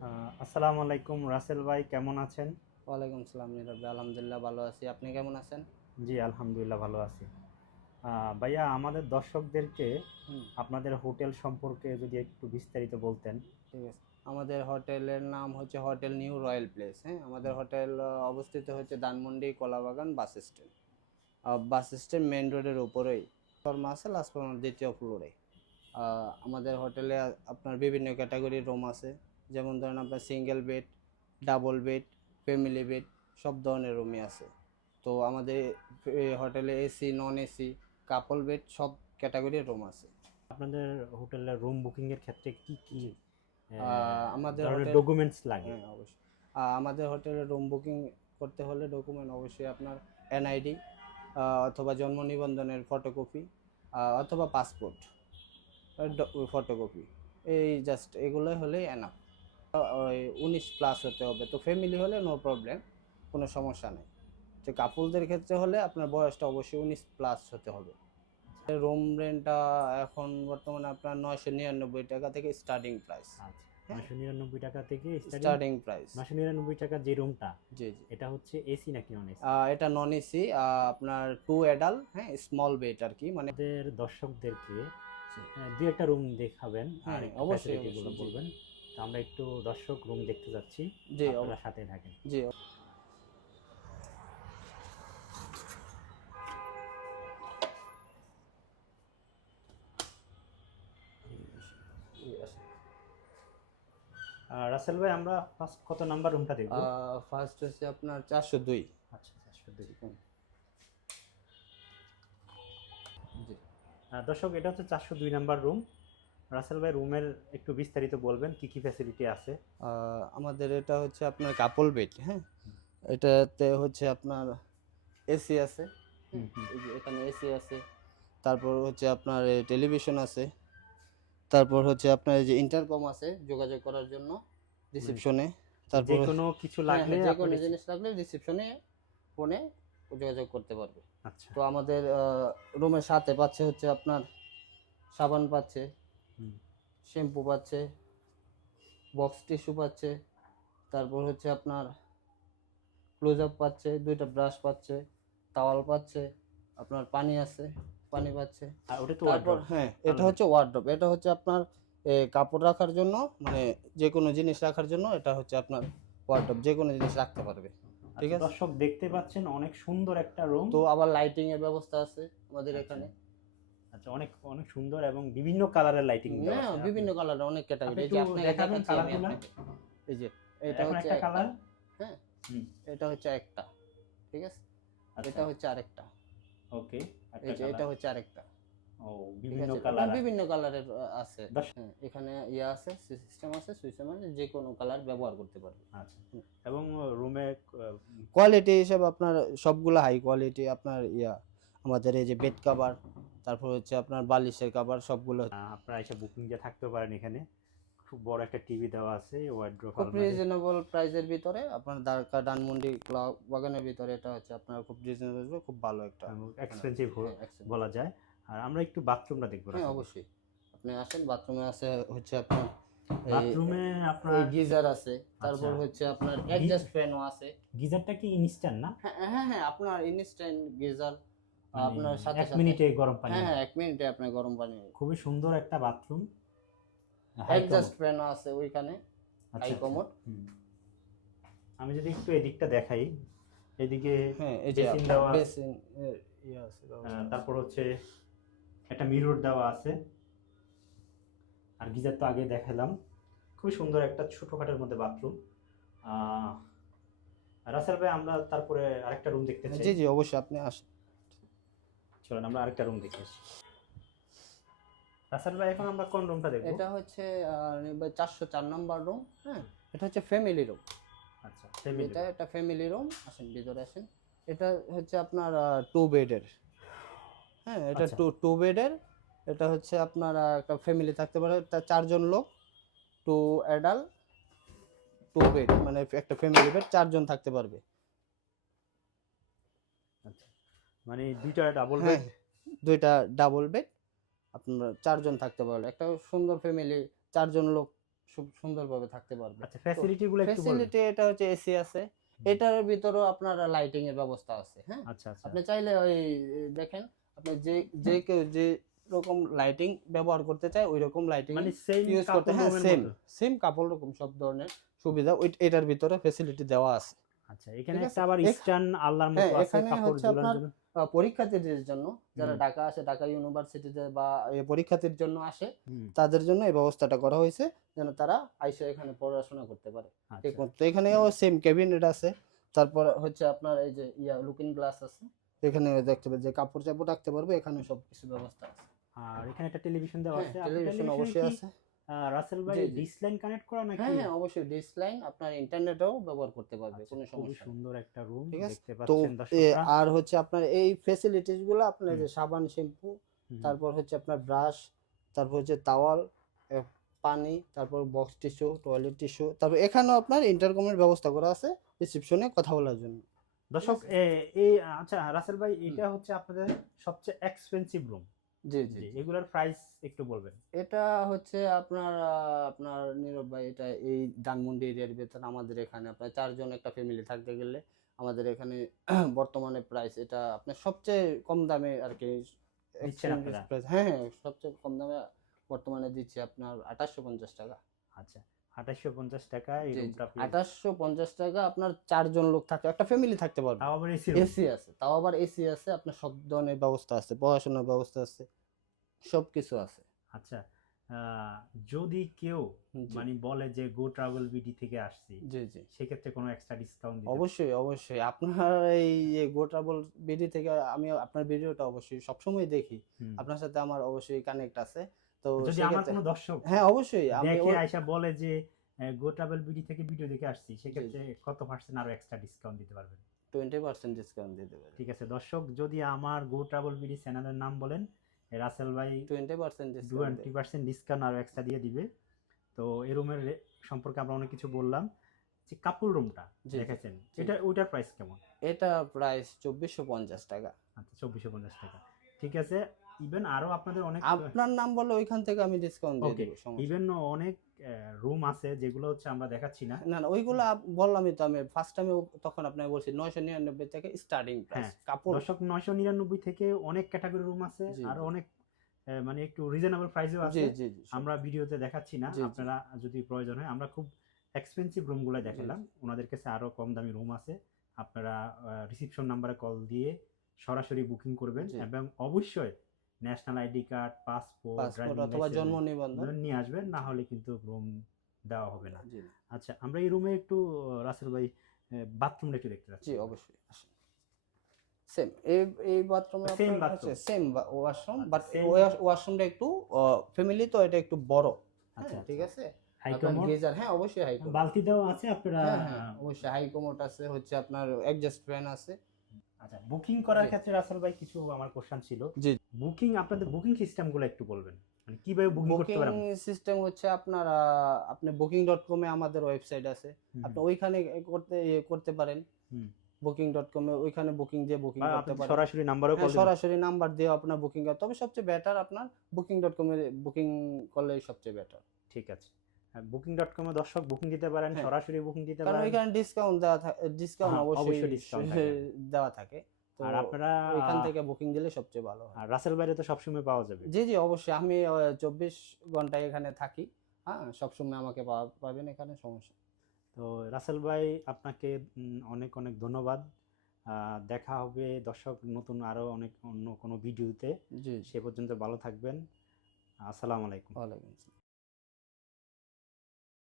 আসসালামু আলাইকুম রাসেল ভাই, কেমন আছেন? ওয়ালাইকুম সালাম নীরব ভাই, আলহামদুলিল্লাহ ভালো আছি। আপনি কেমন আছেন? জি, আলহামদুলিল্লাহ ভালো আছি। ভাইয়া, আমাদের দর্শকদেরকে হুম। আপনাদের হোটেল সম্পর্কে যদি একটু বিস্তারিত বলতেন। ঠিক আছে। আমাদের হোটেলের নাম হচ্ছে হোটেল নিউ রয়্যাল প্লেস। হ্যাঁ, আমাদের হোটেল অবস্থিত হচ্ছে Dhanmondi Kalabagan bus stand. Bus stand main রোডের উপরেই শর্মা আছে, লাস্ট দ্বিতীয় ফ্লোরে। আমাদের হোটেলে আপনার বিভিন্ন ক্যাটাগরির রুম আছে। যেমন ধরেন আপনার single bed, double bed, family bed, সব ধরনের রুমই আছে। তো আমাদের হোটেলে এসি, নন এসি, কাপল বেড সব ক্যাটাগরির রুম আছে। আপনাদের হোটেলের রুম বুকিং এর ক্ষেত্রে কি কি জি। আমাদের ধরনের হোটেল, ডকুমেন্টস লাগে? হ্যাঁ অবশ্যই। আমাদের হোটেলে রুম বুকিং করতে হলে ডকুমেন্ট অবশ্যই আপনার এনআইডি, অথবা জন্ম নিবন্ধনের ফটোকপি, অথবা পাসপোর্ট ফটোকপি। এই জাস্ট এগুলোই হলেই এনাফ। ওই 19+ হতে হবে। তো ফ্যামিলি হলে নো প্রবলেম, কোনো সমস্যা নেই। তো কাপলদের ক্ষেত্রে হলে আপনার বয়সটা অবশ্যই 19+ হতে হবে। রুম রেন্টটা এখন বর্তমানে আপনার 999 টাকা থেকে স্টার্টিং প্রাইস। আচ্ছা, হ্যাঁ, 999 টাকা থেকে স্টার্টিং। Starting price. 999 টাকা যে রুমটা, জি জি। এটা হচ্ছে এসি নাকি নন এসি? এটা নন এসি, আপনার 2 অ্যাডাল্ট, হ্যাঁ স্মল বেড আর কি, মানে। আমাদের দর্শকদেরকে দুই একটা রুম দেখাবেন আর হ্যাঁ একটু অবশ্যই ফ্যাসিলিটিগুলো অবশ্যই। জি বলবেন। তো আমরা একটু দর্শক রুম দেখতে যাচ্ছি, জি আপনারা সাথে থাকেন। জি। রাসেল ভাই, আমরা ফার্স্ট কত নাম্বার রুমটা দেখব? ফার্স্ট হচ্ছে আপনার 402। আচ্ছা, 402। জি। দর্শক, এটা হচ্ছে 402 নাম্বার রুম। রাসেল ভাই, রুমের একটু বিস্তারিত বলবেন, কি কি ফ্যাসিলিটি আছে? আমাদের এটা হচ্ছে আপনার কাপল বেড। হ্যাঁ, এটাতে হচ্ছে আপনার এসি আছে। হুম হ্যাঁ, হুম। এই যে এখানে এসি আছে। তারপর হচ্ছে আপনার টেলিভিশন আছে। তারপর হচ্ছে আপনার এই যে ইন্টারকম আছে যোগাযোগ করার জন্য মানে রিসেপশনে। যে তারপর কোনো কিছু হ্যাঁ লাগলে হ্যাঁ, যে আপনি কোনো জিনিস লাগলে রিসেপশনে ফোনে যোগাযোগ করতে পারবে। আচ্ছা। তো আমাদের রুমের সাথে পাচ্ছে হচ্ছে আপনার সাবান পাচ্ছে, হুম। শ্যাম্পু পাচ্ছে, বক্স টিস্যু পাচ্ছে। তারপর হচ্ছে আপনার ক্লোজ আপ পাচ্ছে, 2টা ব্রাশ পাচ্ছে, তাওয়াল পাচ্ছে, আপনার পানি আছে, পানি পাচ্ছে। আর ওটা তো তারপর ওয়ার্ড্রপ হ্যাঁ, এটা আলাদা। হচ্ছে ওয়ার্ডরোব। এটা হচ্ছে আপনার কাপড় রাখার জন্য, মানে যে কোনো জিনিস রাখার জন্য এটা হচ্ছে আপনার ওয়ার্ডরোব, যে কোনো জিনিস রাখতে পারবে। ঠিক আচ্ছা আছে। দর্শক, দেখতে পাচ্ছেন অনেক সুন্দর একটা রুম। তো আবার লাইটিং এর ব্যবস্থা আছে আমাদের আচ্ছা এখানে। আচ্ছা, অনেক অনেক সুন্দর এবং বিভিন্ন কালারের লাইটিং দেওয়া হ্যাঁ, আছে। আপনি বিভিন্ন কালারের অনেক আপনি ক্যাটাগরি। এই একটু যে আপনাকে দেখাবেন দেখাচ্ছি আমি কালারগুলো? আপনাকে। এই যে এটা এখন হচ্ছে একটা একটা। কালার। হ্যাঁ, হুম। এটা হচ্ছে একটা। ঠিক আছে। আচ্ছা। এটা হচ্ছে আরেকটা। ওকে। একটা এই যে এটা কালার। হচ্ছে আরেকটা। ও, ঠিক বিভিন্ন আছে, এটা কালার। বিভিন্ন কালারের আছে। দশ। হ্যাঁ, এখানে ইয়ে আছে, সিস্টেম আছে, সুইচের মানে যে কোনো কালার ব্যবহার করতে পারবে। আচ্ছা। এবং রুমে কোয়ালিটি হিসেবে আপনার সবগুলো হাই কোয়ালিটি। আপনার আমাদের এই যে বেড কভার, তারপর হচ্ছে আপনার বালিশের কভার সবগুলো আপনারা এসে বুকিং দিয়ে থাকতে পারেন এখানে। খুব বড় একটা টিভি দেওয়া আছে, ওয়ার্ড্রোব খুব আলমারি। রিজনেবল প্রাইসের ভিতরে আপনার দ্বারকা ডানমন্ডি ক্লাব বাগানের ভিতরে। এটা হচ্ছে আপনার খুব রিজনেবল, খুব ভালো একটা। এক্সপেন্সিভ হ্যাঁ, excellent। বলা যায়। আর আমরা একটু বাথরুমটা দেখবো হ্যাঁ রাসেল। অবশ্যই, আপনি আসেন। বাথরুমে আছে হচ্ছে আপনার এই বাথরুমে আপনার এই গিজার আছে। আচ্ছা, তারপর হচ্ছে আপনার অ্যাডজাস্ট ফ্যানও আছে। গিজারটা কি ইনস্ট্যান্ট না? হ্যাঁ হ্যাঁ হ্যাঁ, আপনার ইনস্ট্যান্ট গিজার মানে আপনার সাথে এক সাথে। মিনিটে গরম পানি হ্যাঁ হয়? হ্যাঁ, 1 মিনিটে আপনার গরম পানি। খুবই সুন্দর একটা বাথরুম, হাই অ্যাডজাস্ট কমোড। ফ্যানও আছে ওইখানে, আচ্ছা হাই আচ্ছা। কমোড। হুম। আমি যদি একটু এদিকটা দেখাই, এদিকে হ্যাঁ, এই যে বেসিন আপনার দেওয়া, বেসিন ইয়ে আছে। তারপর হচ্ছে একটা মিরর দেওয়া আছে। আর গিজার তো আগে দেখালাম। খুবই সুন্দর একটা ছোটখাটোর মধ্যে বাথরুম। রাসেল ভাই, আমরা তারপরে আরেকটা রুম দেখতে চাই। জি জি অবশ্যই, আপনি আসেন। চলেন আমরা আরেকটা রুম দেখে আসি। রাসেল ভাই, এখন আমরা কোন রুমটা দেখবো? এটা হচ্ছে 404 নম্বর রুম। হ্যাঁ, এটা হচ্ছে ফ্যামিলি রুম। আচ্ছা, ফ্যামিলি। এটা একটা ফ্যামিলি রুম। আসেন ভিতরে আসেন। এটা হচ্ছে আপনার 2 বেডের। হ্যাঁ, এটা আচ্ছা টু বেডের। এটা হচ্ছে আপনার একটা ফ্যামিলি থাকতে পারে, তা 4 জন লোক। 2 অ্যাডাল্ট, 2 বেড, মানে একটা ফ্যামিলি বেড 4 জন থাকতে পারবে। আচ্ছা, মানে দুইটা ডাবল হ্যাঁ, বেড। 2টা ডাবল বেড, আপনারা 4 জন থাকতে পারবে। একটা সুন্দর ফ্যামিলি, 4 জন লোক সুন্দরভাবে থাকতে পারবে। আচ্ছা, ফ্যাসিলিটি গুলো একটু বলবেন। ফ্যাসিলিটি এটা হচ্ছে এসি আছে, এটার ভিতরেও আপনার লাইটিং এর ব্যবস্থা আছে। হ্যাঁ, আচ্ছা আচ্ছা আপনি চাইলে ওই দেখেন, আপনি যে কেউ যে রকম লাইটিং ব্যবহার করতে চায় ওই রকম লাইটিং মানে সেম ইউজ করতে, হ্যাঁ রুমের সেম মতো। সেম কাপড় রকম সব ধরনের সুবিধা এটার ভিতরে ফ্যাসিলিটি দেওয়া আছে। আচ্ছা, এখানে ঠিক একটা আছে? আবার স্ট্যান্ড আল্লাহর হ্যাঁ, মতো আছে এখানে কাপড় হচ্ছে ঝোলানোর আপনার জন্য। পরীক্ষার্থীদের জন্য, যারা হুম, ঢাকা আসে, ঢাকা ইউনিভার্সিটিতে বা পরীক্ষার্থীর জন্য আসে, হুম, তাদের জন্য এই ব্যবস্থাটা করা হয়েছে যেন তারা আইসা এখানে পড়াশোনা করতে পারে। ঠিক আচ্ছা মতো তো এখানেও সেম ক্যাবিনেট আছে। তারপর হচ্ছে আপনার এই যে লুকিং গ্লাস আছে, এখানে দেখতে পাবে যে কাপড় চাপড় রাখতে পারবে, এখানে সব কিছু ব্যবস্থা আছে। আর এখানে একটা টেলিভিশন দেওয়া হ্যাঁ, আছে। আপনার টেলিভিশন টেলিভিশনে অবশ্যই কি আছে। রাসেল ভাই জি, জি। ডিশ লাইন কানেক্ট করা নাকি? হ্যাঁ, হ্যাঁ, অবশ্যই ডিশ লাইন আপনার ইন্টারনেটও ব্যবহার করতে পারবে, আচ্ছা, কোনো খুবই সমস্যা নেই। সুন্দর একটা রুম ঠিক আছে? দেখতে তো পাচ্ছেন দর্শকরা। আর হচ্ছে আপনার এই ফেসিলিটিস গুলো আপনার হুম, যে সাবান, শ্যাম্পু, হুম, তারপর হচ্ছে আপনার ব্রাশ, তারপর হচ্ছে তাওয়াল, পানি, তারপর বক্স টিস্যু, টয়লেট টিস্যু, তারপর এখানেও আপনার ইন্টারকমের ব্যবস্থা করা আছে রিসেপশনে কথা বলার জন্য। দর্শক আছে? এই আচ্ছা রাসেল ভাই, হুম। এটা হচ্ছে আপনাদের সবচেয়ে এক্সপেন্সিভ রুম। জি, জি, জি, জি। এগুলোর প্রাইস একটু বলবেন। এটা হচ্ছে আপনার আপনার নীরব ভাই, এটা এই ধানমন্ডি এরিয়ার ভেতর আমাদের এখানে আপনার 4 জন একটা ফ্যামিলি থাকতে গেলে আমাদের এখানে বর্তমানে প্রাইস এটা আপনার সবচেয়ে কম দামে আরকি দিচ্ছেন এক্সচেঞ্জ আপনারা? প্রাইস, হ্যাঁ, হ্যাঁ, সবচেয়ে কম দামে বর্তমানে দিচ্ছি আপনার 2850 টাকা। আচ্ছা, 2850 টাকা এই জি, জি। রুমটা পেয়ে 2850 টাকা আপনার 4 জন লোক থাকতে, একটা ফ্যামিলি থাকতে পারবে। তাও আবার এসি রুম। এসি আছে, তাও আবার এসি আছে, আপনার সব ধরনের ব্যবস্থা আছে, পড়াশোনার ব্যবস্থা আছে, সবকিছু আছে। আচ্ছা, যদি কেউ জি, মানে বলে যে গো ট্রাভেল বিডি থেকে আসছি, জি, জি। সেক্ষেত্রে কোনো এক্সট্রা ডিসকাউন্ট দিতে? অবশ্যই, অবশ্যই। আপনার এই গো ট্রাভেল বিডি থেকে আমি আপনার ভিডিওটা অবশ্যই সবসময় দেখি। হুম। আপনার সাথে আমার অবশ্যই কানেক্ট আছে। তো যদি আমার সেক্ষেত্রে কোনো দর্শক হ্যাঁ, অবশ্যই আমি দেখে আইসা বলে যে গো ট্রাভেল বিডি থেকে ভিডিও দেখে আসছি, জি, সেক্ষেত্রে কত পার্সেন্ট আরো এক্সট্রা ডিসকাউন্ট দিতে পারবেন? 20% ডিসকাউন্ট দিতে পারি। ঠিক আছে দর্শক, যদি আমার গো ট্রাভেল বিডি চ্যানেলের নাম বলেন, রাসেল ভাই 20% ডিসকাউন্ট দেব। 20% ডিসকাউন্ট আরো এক্সট্রা দিয়ে দিবে। তো এই রুমের সম্পর্কে আমরা অনেক কিছু বললাম। যে কাপল রুমটা জি, জি, দেখেছেন, জি। এটা ওইটার প্রাইস কেমন? এটা প্রাইস 2450 টাকা। আচ্ছা, 2450 টাকা। ঠিক আছে, ইভেন আরো আপনাদের অনেক আপনার নাম বললে ওইখান থেকে আমি ডিসকাউন্ট দিয়ে ওকে, দেব, সমস্যা ইভেন অনেক রুম আছে যেগুলো হচ্ছে আমরা দেখাচ্ছি না। না, না, ওইগুলো বললামই তো, আমি ফার্স্ট টাইমে তখন আপনাকে বলছি 999 থেকে স্টার্টিং প্রাইস হ্যাঁ, কাপড়। দর্শক 999 থেকে অনেক ক্যাটাগরি রুম আছে, জি, আর জি, অনেক মানে একটু রিজনেবল প্রাইসেও জি, আছে। জি, জি, আমরা ভিডিওতে দেখাচ্ছি না, জি, জি, আপনারা যদি প্রয়োজন হয়, আমরা খুব এক্সপেন্সিভ রুমগুলো জি, দেখালাম। জি, ওনাদের কাছে আরো কম দামি রুম আছে। আপনারা রিসিপশন নাম্বারে কল দিয়ে সরাসরি বুকিং করবেন, জি। এবং অবশ্যই national ID card, passport, passport driving অথবা জন্ম লাইসেন্স নিবন্ধন। নিয়ে আসবেন, না হলে কিন্তু রুম দেওয়া হবে না। জি, আচ্ছা, আমরা এই রুমে একটু রাসেল ভাই বাথরুমটা একটু দেখতে জি, চাচ্ছি। অবশ্যই আসেন। সেম এই বাথরুমে সেম আপনার হচ্ছে বাথরুম। সেম ওয়াশরুম, আচ্ছা, বাট সেম। ওয়াশরুমটা একটু ফ্যামিলি তো এটা একটু বড়। আচ্ছা হ্যাঁ, ঠিক আচ্ছা, আছে। হাই আপনার কমোড, গিজার, হ্যাঁ, অবশ্যই হাই কমোড। বালতি দেওয়া আছে আপনারা? হ্যাঁ, হ্যাঁ, অবশ্যই হাই কমোড আছে, হচ্ছে আপনার অ্যাডজাস্ট ফ্যান আছে। আচ্ছা, বুকিং করার জি, ক্ষেত্রে রাসেল ভাই কিছু আমার কোশ্চেন ছিল। জি। বুকিং, আপনাদের বুকিং সিস্টেমগুলো একটু বলবেন, মানে কিভাবে বুকিং করতে বুকিং পারেন? সিস্টেম হচ্ছে আপনার আপনি booking.com এ আমাদের ওয়েবসাইট আছে। হুম, আপনি ওইখানে করতে পারেন। হুম। booking.com এ ওইখানে বুকিং দিয়ে বুকিং বা করতে আপনি পারেন। সরাসরি নাম্বারও হ্যাঁ, কল দিবেন? সরাসরি নাম্বার দিয়ে আপনার বুকিং করা, তবে সবচেয়ে বেটার আপনার booking.com এ বুকিং করলেই সবচেয়ে বেটার। ঠিক আছে, booking.com এ দর্শক বুকিং দিতে পারেন, হ্যাঁ, সরাসরি বুকিং দিতে কারণ পারেন। ওইখানে ডিসকাউন্ট দেওয়া ডিসকাউন্ট হ্যাঁ, অবশ্যই অবশ্যই ডিসকাউন্ট থাকে। দেওয়া থাকে। তো আর আপনারা ওইখান থেকে বুকিং দিলে সবচেয়ে ভালো হয়। আর রাসেল ভাইরে তো সবসময় পাওয়া যাবে। জি, জি, অবশ্যই। আমি 24 ঘন্টা এখানে থাকি। হ্যাঁ, সবসময় আমাকে পাবেন এখানে, সমস্যা নেই। তো রাসেল ভাই, আপনাকে অনেক অনেক ধন্যবাদ। দেখা হবে দর্শক নতুন আরো অনেক অন্য কোনো ভিডিওতে। জি, জি। সে পর্যন্ত ভালো থাকবেন। আসসালামু আলাইকুম। ওয়ালাইকুম আসসালাম।